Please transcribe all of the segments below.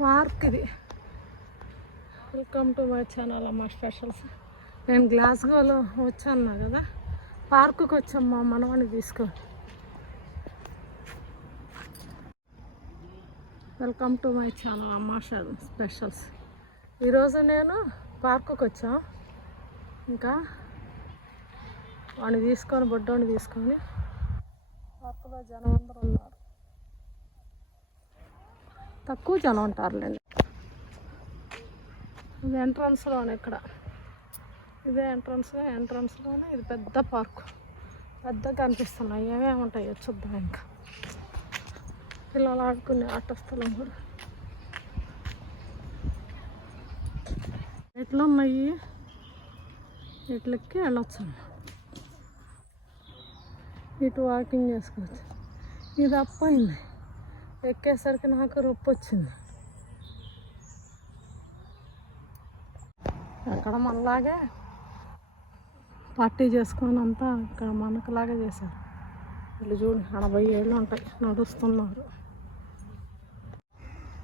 Park ఇది. Welcome to my channel Amma specials నేను గ్లాస్గోలో వచ్చాను కదా పార్కుకి వచ్చాం మా మనవాణ్ణి తీసుకో welcome to my channel Amma specials ఈరోజు నేను పార్కుకి వచ్చాం. ఇంకా వాడిని తీసుకొని బొడ్డోని తీసుకొని పార్కులో జనం అందరూ ఉన్నారు. తక్కువ జనం ఉంటారులేండి ఇది ఎంట్రన్స్లోనే ఇక్కడ. ఇదే ఎంట్రన్స్గా ఎంట్రన్స్లోనే ఇది పెద్ద పార్క్ పెద్దగా కనిపిస్తున్నాయి. ఏమేమి ఉంటాయో చూద్దాం ఇంకా. పిల్లలు ఆడుకునే ఆట స్థలం కూడా. ఎట్లా ఉన్నాయి? ఇట్లెక్కి వెళ్ళొచ్చు. అన్నమాట ఇటు వాకింగ్ చేసుకోవచ్చు. ఇది అప్ అయింది ఎక్కేసరికి నాకు రొప్పి వచ్చింది. అక్కడ మనలాగే పార్టీ చేసుకొని అంతా ఇక్కడ మనకులాగా చేశారు. వీళ్ళు చూడు ఎనభై ఏళ్ళు ఉంటాయి నడుస్తున్నారు.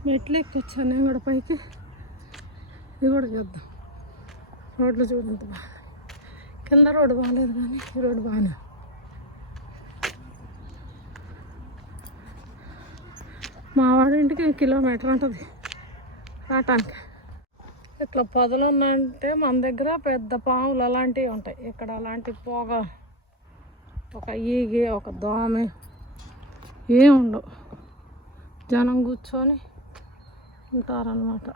మెట్లు ఎక్కొచ్చాను నేను కూడా పైకి? ఇది కూడా చేద్దాం. రోడ్లు చూడంత బాగా కింద రోడ్డు బాగాలేదు కానీ ఈ రోడ్డు బాగానే మా వాడింటికి కిలోమీటర్ ఉంటుంది. రావటానికి. ఇట్లా పొదలు ఉన్నాయంటే మన దగ్గర పెద్ద పాములు అలాంటివి ఉంటాయి. ఇక్కడ అలాంటి పోగ ఒక ఈగి ఒక దోమ ఏం ఉండవు. జనం కూర్చొని ఉంటారనమాట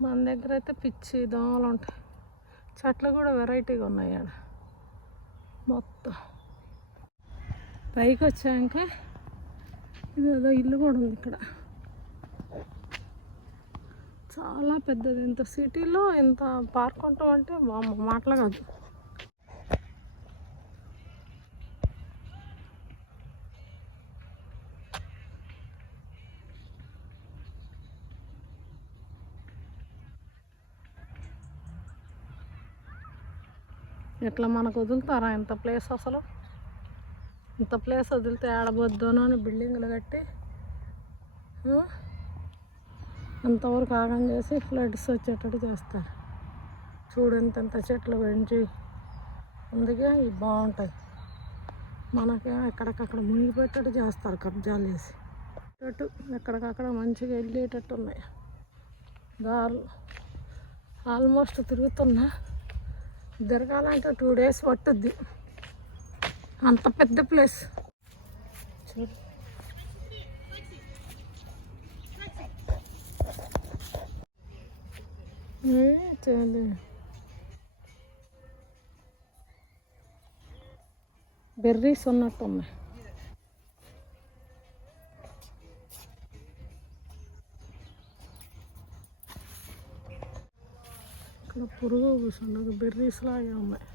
మన దగ్గర అయితే పిచ్చి దోమలు ఉంటాయి. చెట్లు కూడా వెరైటీగా ఉన్నాయి ఆడ. మొత్తం. పైకి వచ్చాక ఇదేదో ఇల్లు కూడా ఉంది ఇక్కడ. చాలా పెద్దది. ఇంత సిటీలో ఇంత పార్క్ ఉంటాం అంటే మా- మాటలు కాదు. ఎట్లా మనకు వదులుతారా ఇంత ప్లేస్ అసలు? ఇంత ప్లేస్ వదిలితే ఆడబోద్దోనో అని బిల్డింగ్లు కట్టి అంతవరకు ఆగం చేసి ఫ్లడ్స్ వచ్చేటట్టు చేస్తారు. చూడంతంత ఇంత చెట్లు పెంచి అందుకే ఇవి బాగుంటాయి. మనకి ఎక్కడికక్కడ మునిగిపోయేటట్టు చేస్తారు కబ్జాలు వేసి అటు ఎక్కడికక్కడ మంచిగా వెళ్ళేటట్టు ఉన్నాయి. దారులు ఆల్మోస్ట్ తిరుగుతున్నా. తిరగాలంటే టూ డేస్ పట్టుద్ది. అంత పెద్ద ప్లేస్. చూడు. ఏ, చాలా. బెర్రీస్ ఉన్నట్టు ఉన్నాయి. ఇక్కడ పురుగు కూర్చుండదు బెర్రీస్ లాగే ఉన్నాయి.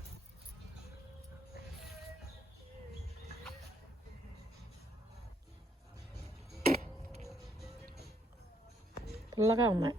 పుల్లగా ఉన్నాయి